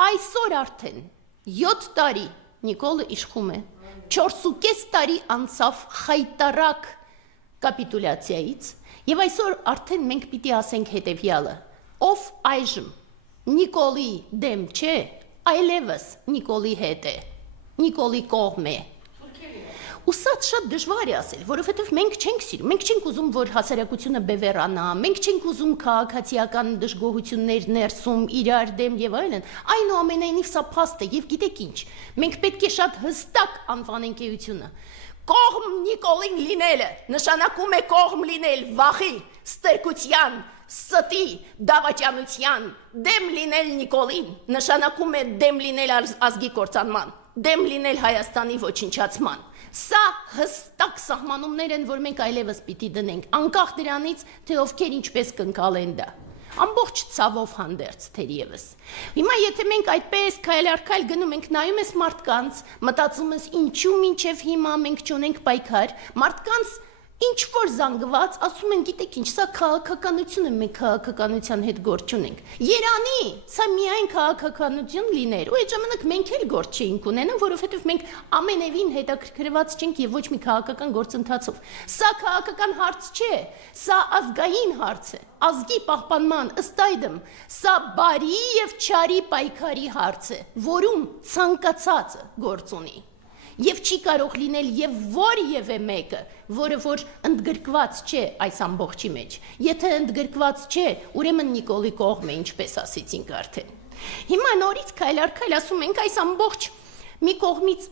այսօր արդեն 7 տարի Նիկոլը իշխում է, 4.5 տարի անցավ խայտարակ կապիտուլյացիայից, եւ այսօր արդեն մենք պիտի ասենք հետեւյալը. ով այժմ Նիկոլի դեմ չէ, այլևս Նիկոլի հետ է, Նիկոլի կողմ է։ Ու սա շատ դժվար է ասել, որովհետև մենք չենք սիրում, մենք չենք ուզում, որ հասարակությունը բևեռանա, մենք չենք ուզում քաղաքացիական դժգոհություններ ներսում իրար դեմ եւ այլն, այնուամենայնիվ սա փաստ է եւ գիտեք ինչ, մենք պետք է շատ հստակ անվանենք էությունը։ Կողմ Նիկոլին լինելը նշանակում է կողմ լինել վախի, ստերկության, ստի, դավաճանության, դեմ լինել Նիկոլին նշանակում է դեմ լինել ազգի կործանման, դեմ լինել Հայաստանի ոչնչացման։ Սա հստակ սահմանումներ են, որ մենք այլևս պիտի դնենք, անկախ դրանից, թե ովքեր ինչպես կընկալեն դա։ Ամբողջ ցավով հանդերձ թերևս։ Հիմա եթե մենք այդպես քայլ առ քայլ գնում ենք, նայում ես մարդկանց, մտածում ես ինչու մինչև հիմա մենք չունենք պայքար, մարդկանց ինչ որ զանգված, ասում են, գիտեք ինչ, սա քաղաքականություն է, մենք քաղաքականության հետ գործ չունենք։ Երանի, սա միայն քաղաքականություն լիներ, ու այդ ժամանակ մենք էլ գործ չէինք ունենա, որովհետև մենք ամենևին հետաքրքրված չենք եւ ոչ մի քաղաքական գործընթացով։ Սա քաղաքական հարց չէ, սա ազգային հարց է, ազգի պահպանման ըստ այդմ, սա բարի եւ չարի պայքարի հարց է, որում ցանկացածը գործ ունի։ Եվ չի կարող լինել եւ որևէ մեկը, որը որ ընդգրկված չէ այս ամբողջի մեջ։ Եթե ընդգրկված չէ, ուրեմն Նիկոլի կողմ է, ինչպես ասեցինք արդեն։ Հիմա նորից քայլ առ քայլ ասում ենք այս ամբողջ մի կողմից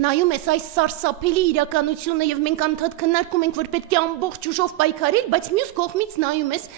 նայում ես այս սարսափելի իրականությունը եւ մենք անդադ քննարկում ենք, որ պետք է ամբողջ ուժով պայքարել, բայց մյուս կողմից նայում ես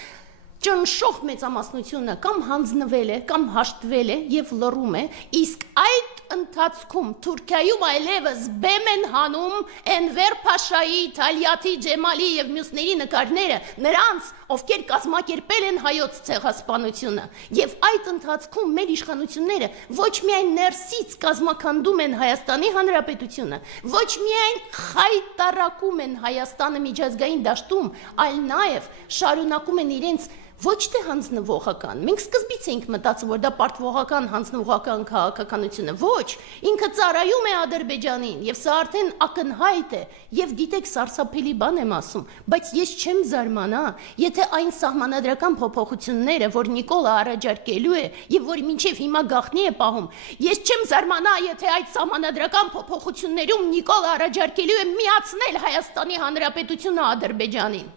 ճնշող մեծամասնությունը կամ հանձնվել է, կամ հաշտվել է եւ լռում է, իսկ այդ ընթացքում Թուրքիայում այլևս բեմ են հանում Էնվեր Փաշայի, Թալյաթի, Ջեմալի եւ մյուսների նկարները, նրանց, ովքեր կազմակերպել են հայոց ցեղասպանությունը, եւ այդ ընթացքում մեր իշխանությունները ոչ միայն ներսից կազմակերպում են Հայաստանի Հանրապետությունը, ոչ միայն խայտարակում են Հայաստանը միջազգային դաշտում, այլ նաեւ շարունակում են իրենց ոչ թե հանձնվողական, մենք սկզբից էինք մտածում, որ դա պարտվողական հանձնվողական քաղաքականությունը, ոչ, ինքը ծառայում է Ադրբեջանին, եւ սա արդեն ակնհայտ է, եւ գիտեք սարսափելի բան եմ ասում, բայց ես չեմ զարմանա, եթե այն սահմանադրական փոփոխությունները, որ Նիկոլը առաջարկելու է, եւ որ մինչեւ հիմա գաղտնի է պահում, ես չեմ զարմանա, եթե այդ սահմանադրական փոփոխություններում Նիկոլը առաջարկելու է միացնել Հայաստանի Հանրապետությունը Ադրբեջանին։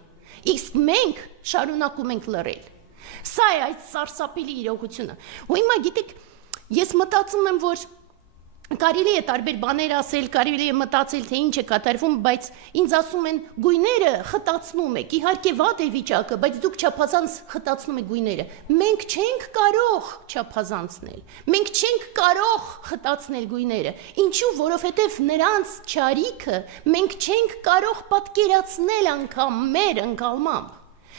Իսկ մենք շարունակում ենք լռել։ Սա է այդ սարսափելի իրողությունը։ Ու հիմա գիտեք, ես մտածում եմ, որ կարելի է տարբեր բաներ ասել, կարելի է մտածել, թե ինչ է կատարվում, բայց ինձ ասում են գույները խտացնում եք, իհարկե վատ է վիճակը, բայց դուք չափազանց խտացնում եք գույները։ Մենք չենք կարող չափազանցնել, մենք չենք կարող խտացնել գույները, ինչու, որովհետև նրանց չարիքը մենք չենք կարող պատկերացնել անգամ մեր ընկալմամբ։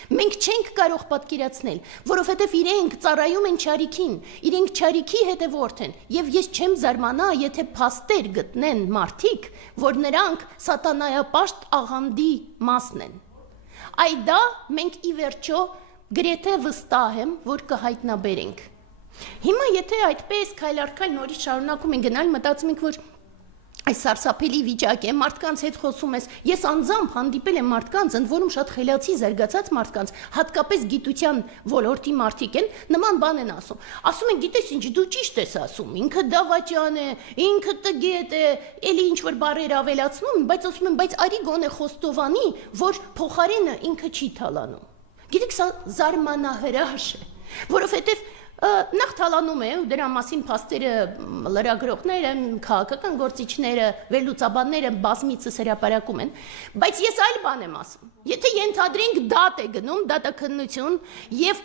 Մենք չենք կարող պատկերացնել, որովհետև իրենք ծառայում են չարիքին, իրենք չարիքի հետևորդ են, եւ ես չեմ զարմանա, եթե փաստեր գտնեն մարդիկ, որ նրանք սատանայապաշտ աղանդի մասն են։ Այդ դա մենք ի վերջո գրեթե վստահ եմ, որ կհայտնաբերենք։ Հիմա եթե այդպես քայլ առ քայլ նորից շարունակում ենք գնալ, մտածում ենք, որ այս սարսափելի վիճակ է, մարդկանց հետ խոսում ես, ես անձամբ հանդիպել եմ մարդկանց, ընդ որում շատ խելացի զարգացած մարդկանց, հատկապես գիտության ոլորտի մարդիկ են, նման բան են ասում։ Ասում են, գիտես ինչ, դու ճիշտ ես ասում, ինքը դավաճան է, ինքը տգետ է, էլի ինչ որ բառեր ավելացնում, բայց ասում են, բայց արի գոնե խոստովանի, որ փոխարենը ինքը չի թալանում։ Գիտեք, սա զարմանահրաշ է, որովհետև նախ թալանում է ու դրա մասին փաստերը լրագրողները, քաղաքական գործիչները, վերլուծաբանները բազմիցս հրապարակում են, բայց ես այլ բան եմ ասում։ Եթե ենթադրենք դատ է գնում, դատաքննություն եւ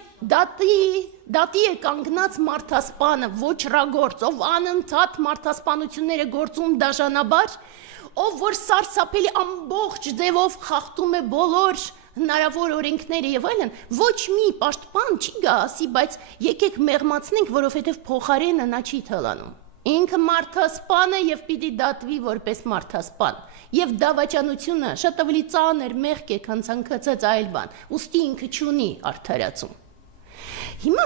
դատի է կանգնած մարդասպանը, ոչռագործ, ով անընդհատ մարդասպանությունները գործում դաժանաբար, ով որ սարսափելի ամբողջ ձևով խախտում է բոլոր հնարավոր օրենքները եւ այլն, ոչ մի պաշտպան չի գա ասի, բայց եկեք մեղմացնենք, որովհետեւ փոխարենը նա չի թալանում։ Ինքը մարդասպան է եւ պիտի դատվի որպես մարդասպան։ Եվ դավաճանությունը շատ ավելի ծանր մեղք է, քան ցանկացած այլ բան։ Ուստի ինքը չունի արդարացում։ Հիմա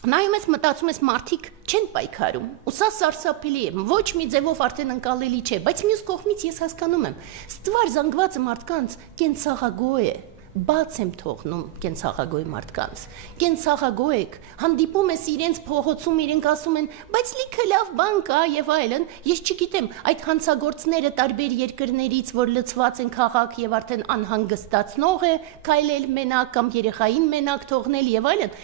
Նայում ես մտածում ես մարդիկ չեն պայքարում, ու սա սարսափելի է, ոչ մի ձևով արդեն ընկալելի չէ, բայց մյուս կողմից ես հասկանում եմ, ստվար զանգվածը մարդկանց կենցաղագոյ է, բաց եմ թողնում կենցաղագոյ մարդկանց, կենցաղագոյ եք, հանդիպում ես իրենց փողոցում, իրենք ասում են, բայց լիքը լավ բան կա եւ այլն, ես չգիտեմ, այդ հանցագործները տարբեր երկրներից, որ լցված են քաղաք եւ արդեն անհանգստացնող է, քայլել մենակ կամ երեխային մենակ թողնել եւ այլն,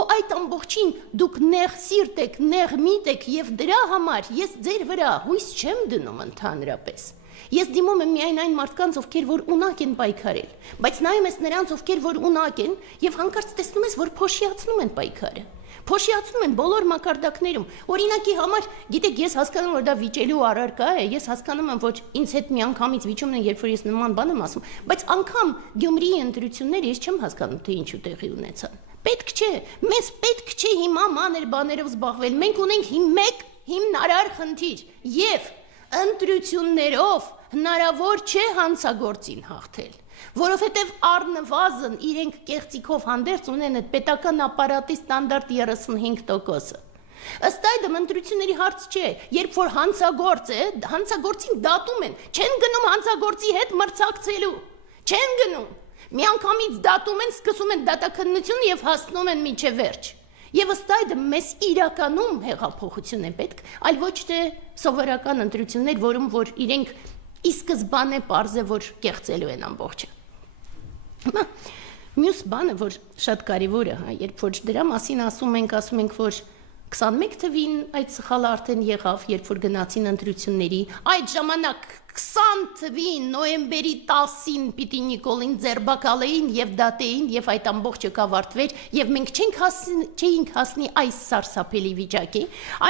ու այդ ամբողջին դուք նեղ սիրտ եք, նեղ միտ եք եւ դրա համար ես ձեր վրա հույս չեմ դնում ընդհանրապես։ Ես դիմում եմ միայն այն մարդկանց, ովքեր որ ունակ են պայքարել, բայց նայում ես նրանց, ովքեր որ ունակ են, եւ հանկարծ տեսնում ես, որ փոշիացնում են պայքարը։ Փոշիացնում են բոլոր մակարդակներում։ Օրինակի համար, գիտեք, ես հասկանում եմ, որ դա վիճելու առարկա է, ես հասկանում եմ, որ ինձ հետ միանգամից վիճումն են, երբ որ ես նման բան եմ ասում, բայց անգամ Գյումրիի ընտրությունները ես չեմ հասկանում, թե ինչու տեղի ունեցան։ Պետք չէ, մեզ պետք չէ հիմա մանր բաներով զբաղվել։ Մենք ունենք մեկ հիմնարար խնդիր եւ ընտրություններով հնարավոր չէ հանցագործին հաղթել, որովհետև առնվազն իրենք կեղծիքով հանդերձ ունեն այդ պետական ապարատի ստանդարտ 35%-ը։ Ըստ այդմ ընտրությունների հարց չէ, երբ որ հանցագործ է, հանցագործին դատում են, չեն գնում հանցագործի հետ մրցակցելու, չեն գնում, միանգամից դատում են, սկսում են դատաքննություն եւ հասնում են մինչեւ վերջ։ Եվ ըստ այդմ մեզ իրականում հեղափոխություն է պետք, այլ ոչ թե սովորական ընտրություններ, որում որ իրենք ի սկզբանե պարզ է, որ կեղծելու են ամբողջը։ Հիմա մյուս բանը, որ շատ կարևոր է, երբ որ դրա մասին ասում ենք, որ 21 թվին այդ սխալը արդեն եղավ, երբ որ գնացին ընտրությունների, այդ ժամանակ 20 թվին նոյեմբերի 10-ին պիտի Նիկոլին ձերբակալեին եւ դատեին եւ այդ ամբողջը կավարտվեր եւ մենք չէինք հասնի այս սարսափելի վիճակի,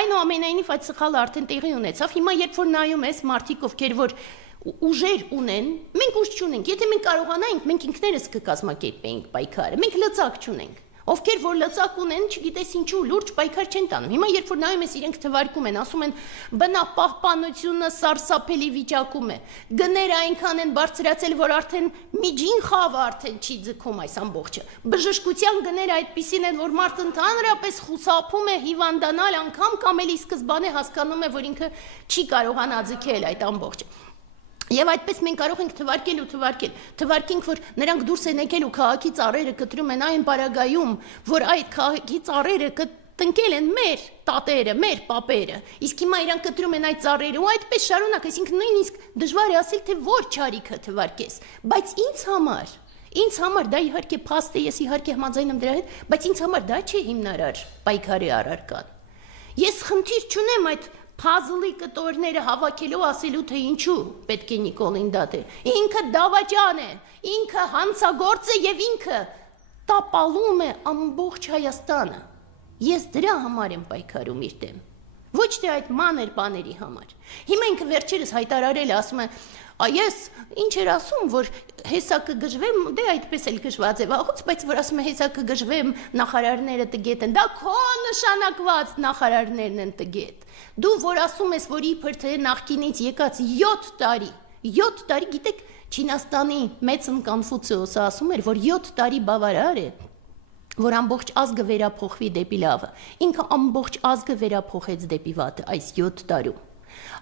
այնուամենայնիվ այդ սխալը արդեն տեղի ունեցավ, հիմա երբ որ նայում ես մարդիկ, ովքեր որ ուժեր ունեն, մենք ուժ չունենք, եթե մենք կարողանայինք, մենք ինքներս կկազմակերպեինք պայքարը, մենք լծակ չունենք, ովքեր որ լծակ ունեն, չգիտես ինչու լուրջ պայքար չեն տանում, հիմա երբ որ նայում ես իրենք թվարկում են, ասում են բնապահպանությունը սարսափելի վիճակում է, գները այնքան են բարձրացել, որ արդեն միջին խավը արդեն չի ձգում այս ամբողջը, բժշկության գները այդպիսին են, որ մարդը ընդհանրապես խուսափում է հիվանդանալ անգամ կամ էլի սկզբանե հասկանում է, որ ինքը չի կարողանա ձգել այդ ամբողջը։ Եվ այդպես մենք կարող ենք թվարկենք, որ նրանք դուրս են եկել ու քաղաքի ծառերը կտրում են այն պարագայում, որ այդ քաղաքի ծառերը տնկել են մեր տատերը, մեր պապերը, իսկ հիմա իրանք կտրում են այդ ծառերը ու այդպես շարունակ, այսինքն նույնիսկ դժվար է ասել, թե որ չարիքը թվարկես, բայց ինձ համար դա իհարկե փաստ է, ես իհարկե համաձայն եմ դրա հետ, բայց ինձ համար դա չէ հիմնարար պայքարի առարկան։ Ես խնդիր չունեմ այդ փազլի կտորները հավաքելու ասելու թե ինչու պետք է Նիկոլին դատել։ Ինքը դավաճան է, ինքը հանցագործ է եւ ինքը տապալում է ամբողջ Հայաստանը։ Ես դրա համար եմ պայքարում իր դեմ, ոչ թե այդ մանր բաների համար։ Հիմա ինքը վերջերս հայտարարել է, ասում է, ես ինչ էր ասում, որ հեսա կգժվեմ, դե այդպես էլ գժված է վաղուց, բայց որ ասում է հեսա կգժվեմ, նախարարները տգետ են, դա քո նշանակված նախարարներն են տգետ։ Դու որ ասում ես, որ իբր թե նախկինից եկած 7 տարի, գիտեք, Չինաստանի մեծն Կոնֆուցիոսը ասում էր, որ 7 տարի բավարար է, որ ամբողջ ազգը վերափոխվի դեպի լավը։ Ինքը ամբողջ ազգը վերափոխեց դեպի վատը այս 7 տարում։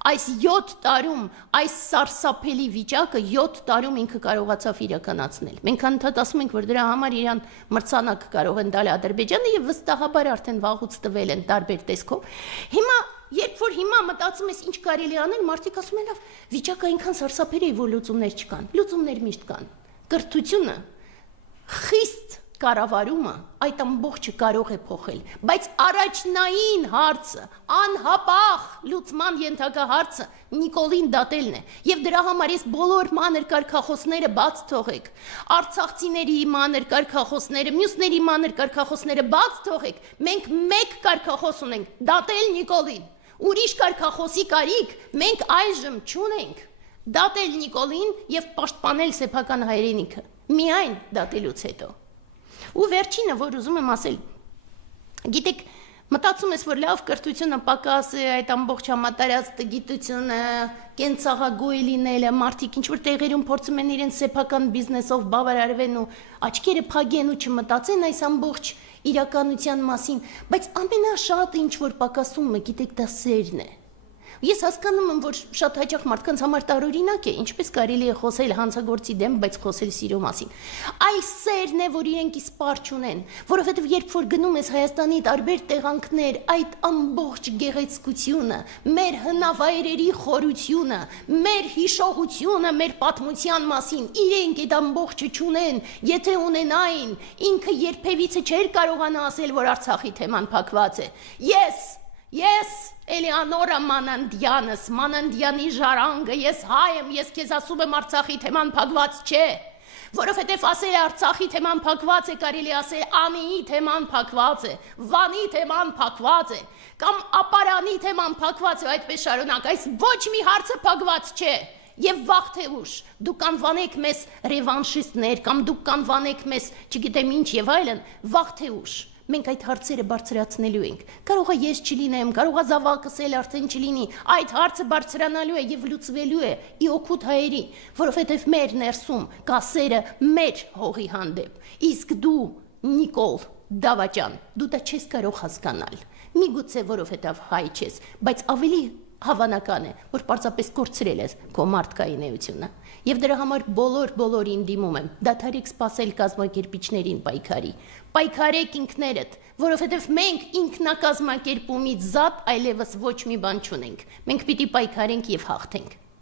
Այս 7 տարում, այս սարսափելի վիճակը 7 տարում ինքը կարողացավ իրականացնել։ Մենք անդադ ասում ենք, որ դրա համար իրան մրցանակ կարող են տալ Ադրբեջանը եւ վստահաբար արդեն վաղուց տվել են տարբեր տեսքով։ Հիմա երբ որ հիմա մտածում ես ինչ կարելի անել, մարդիկ ասում են, լավ, վիճակը այնքան սարսափելի է, որ լուծումներ չկան։ Լուծումներ միշտ կան։ Կրթությունը, խիստ կառավարումը այդ ամբողջը կարող է փոխել, բայց առաջնային հարցը, անհապաղ լուծման ենթակա հարցը Նիկոլին դատելն է, եւ դրա համար ես բոլոր մանր կարգախոսները բաց թողեք, արցախցիների մանր կարգախոսները, մյուսների մանր կարգախոսները բաց թողեք, մենք մեկ կարգախոս ունենք, դատել Նիկոլին, ուրիշ կարգախոսի կարիք մենք այժմ չունենք, դատել Նիկոլին եւ պաշտպանել սեփական հայրենիքը, միայն դատելուց հետո։ Ու վերջինը, որ ուզում եմ ասել, գիտեք, մտածում ես, որ լավ կրթությունը պակաս է, այդ ամբողջ համատարած տգիտությունը, կենցաղագոյ լինելը, մարդիկ ինչ-որ տեղերում փորձում են իրենց սեփական բիզնեսով բավարարվեն ու աչքերը փագեն ու չմտածեն այս ամբողջ իրականության մասին, բայց ամենաշատը ինչ որ պակասում է, գիտեք, դա սերն է։ Ես հասկանում եմ, որ շատ հաճախ մարդկանց համար տարօրինակ է, ինչպես կարելի է խոսել հանցագործի դեմ, բայց խոսել սիրո մասին։ Այս սերն է, որ իրենք իսպար չունեն, որովհետև երբ որ գնում ես Հայաստանի տարբեր տեղանքներ, այդ ամբողջ գեղեցկությունը, մեր հնավայրերի խորությունը, մեր հիշողությունը, մեր պատմության մասին, իրենք այդ ամբողջը չունեն, եթե ունենային, ինքը երբևիցե չէր կարողանա ասել, որ Արցախի թեման փակված է։ Ես Էլեոնորա Մանանդյանս, Մանանդյանի ժառանգը, ես հայ եմ, ես քեզ ասում եմ Արցախի թեման փակված չէ, որովհետև ասել Արցախի թեման փակված է, կարելի ասել Անիի թեման փակված է, Վանի թեման փակված է, կամ Ապարանի թեման փակված է, այդպես շարունակ, այս ոչ մի հարցը փակված չէ։ Եվ վաղ թե ուշ դուք կանվանեք մեզ ռևանշիստներ կամ դուք կանվանեք մեզ, չգիտեմ ինչ եւ այլն, վաղ թե ուշ մենք այդ հարցերը բարձրացնելու ենք։ Կարող է ես չլինեմ, կարող է զավակս էլ արդեն չլինի, այդ հարցը բարձրանալու է եւ լուծվելու է ի օգուտ հայերի, որովհետեւ մեր ներսում կա սերը մեր հողի հանդեպ։ Իսկ դու, Նիկոլ Դավաճան, դու դա չես կարող հասկանալ։ Միգուցե որովհետեւ հայ չես, բայց ավելի հավանական է, որ պարզապես կորցրել ես քո մարդկային էությունը։ Եվ դրա համար բոլորին դիմում եմ, դադարեք սпасել կազմակերպիչներին պայքարի։ Պայքարեք ինքներդ, որովհետև մենք ինքնակազմակերպումից զատ այլևս ոչ մի բան չունենք։ Մենք պիտի պայքարենք եւ հաղթենք։